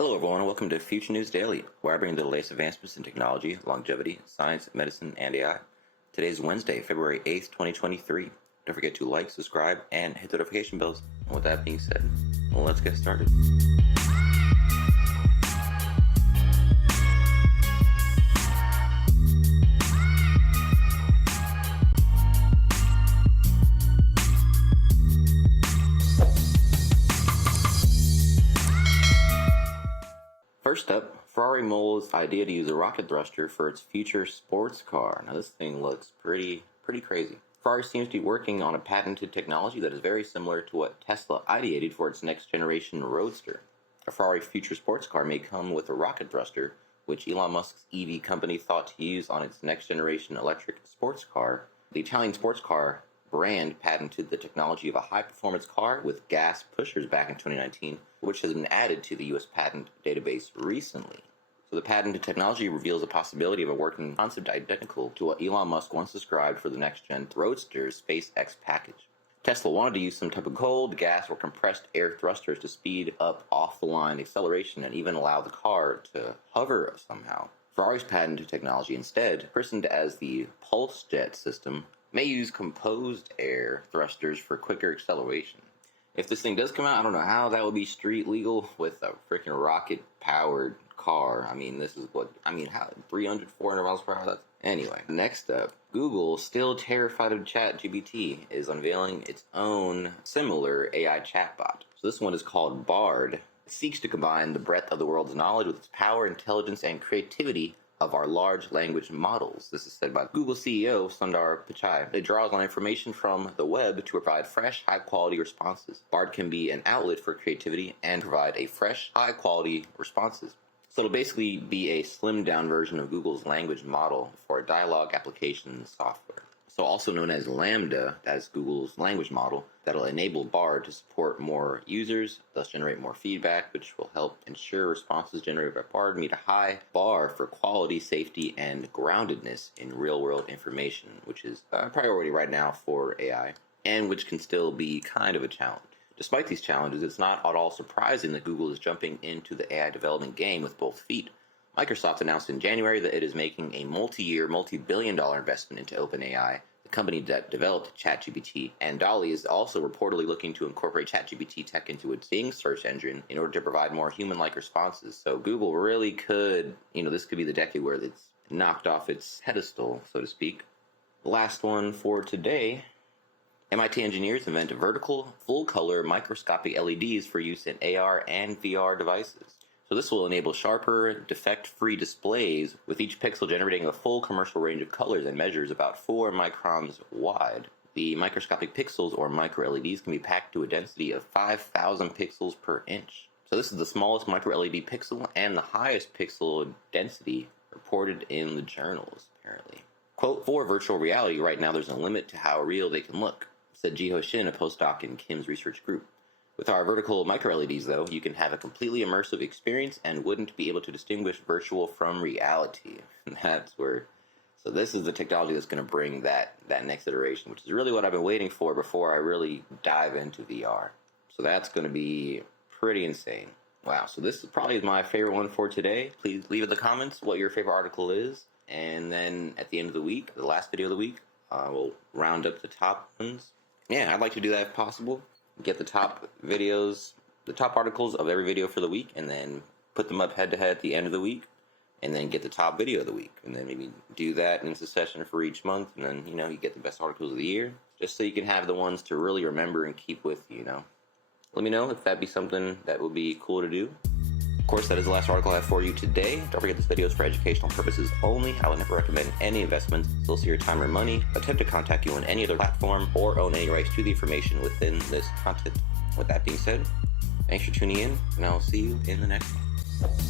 Hello everyone and welcome to Future News Daily, where I bring you the latest advancements in technology, longevity, science, medicine, and AI. Today is Wednesday, February 8th, 2023. Don't forget to like, subscribe, and hit the notification bells. And with that being said, let's get started. First up, Ferrari molds idea to use a rocket thruster for its future sports car. Now this thing looks pretty crazy. Ferrari seems to be working on a patented technology that is very similar to what Tesla ideated for its next generation roadster. A Ferrari future sports car may come with a rocket thruster, which Elon Musk's EV company thought to use on its next generation electric sports car. The Italian sports car brand patented the technology of a high-performance car with gas pushers back in 2019, which has been added to the U.S. patent database recently. So the patented technology reveals a possibility of a working concept identical to what Elon Musk once described for the next-gen Roadster's SpaceX package. Tesla wanted to use some type of cold, gas, or compressed air thrusters to speed up off-the-line acceleration and even allow the car to hover somehow. Ferrari's patented technology instead, christened as the pulse jet system, may use composed air thrusters for quicker acceleration. If this thing does come out, I don't know how that would be street legal with a freaking rocket powered car. How 300, 400 miles per hour? Anyway, next up, Google, still terrified of ChatGPT, is unveiling its own similar AI chatbot. So this one is called Bard. It seeks to combine the breadth of the world's knowledge with its power, intelligence, and creativity of our large language models. This is said by Google CEO Sundar Pichai. It draws on information from the web to provide fresh, high-quality responses. Bard can be an outlet for creativity and provide a fresh, high-quality responses. So it'll basically be a slimmed-down version of Google's language model for dialogue application software. So also known as Lambda, as Google's language model, that'll enable Bard to support more users, thus generate more feedback, which will help ensure responses generated by Bard meet a high bar for quality, safety, and groundedness in real-world information, which is a priority right now for AI, and which can still be kind of a challenge. Despite these challenges, it's not at all surprising that Google is jumping into the AI development game with both feet. Microsoft announced in January that it is making a multi-year, multi-billion-dollar investment into OpenAI, the company that developed ChatGPT, and Dolly is also reportedly looking to incorporate ChatGPT tech into its Bing search engine in order to provide more human-like responses. So Google really could, this could be the decade where it's knocked off its pedestal, so to speak. The last one for today, MIT engineers invent vertical, full-color, microscopic LEDs for use in AR and VR devices. So this will enable sharper, defect-free displays, with each pixel generating a full commercial range of colors and measures about 4 microns wide. The microscopic pixels, or micro-LEDs, can be packed to a density of 5,000 pixels per inch. So this is the smallest micro-LED pixel and the highest pixel density reported in the journals, apparently. Quote, for virtual reality, right now there's a limit to how real they can look, said Jiho Shin, a postdoc in Kim's research group. With our vertical micro-LEDs, though, you can have a completely immersive experience and wouldn't be able to distinguish virtual from reality. And that's where... So this is the technology that's going to bring that next iteration, which is really what I've been waiting for before I really dive into VR. So that's going to be pretty insane. Wow, so this is probably my favorite one for today. Please leave in the comments what your favorite article is. And then at the end of the week, the last video of the week, we'll round up the top ones. Yeah, I'd like to do that if possible. Get the top videos, the top articles of every video for the week, and then put them up head to head at the end of the week, and then get the top video of the week, and then maybe do that in succession for each month, and then, you get the best articles of the year, just so you can have the ones to really remember and keep with you, Let me know if that'd be something that would be cool to do. Of course, that is the last article I have for you today. Don't forget this video is for educational purposes only. I would never recommend any investments, solely your time or money, attempt to contact you on any other platform, or own any rights to the information within this content. With that being said, thanks for tuning in, and I'll see you in the next one.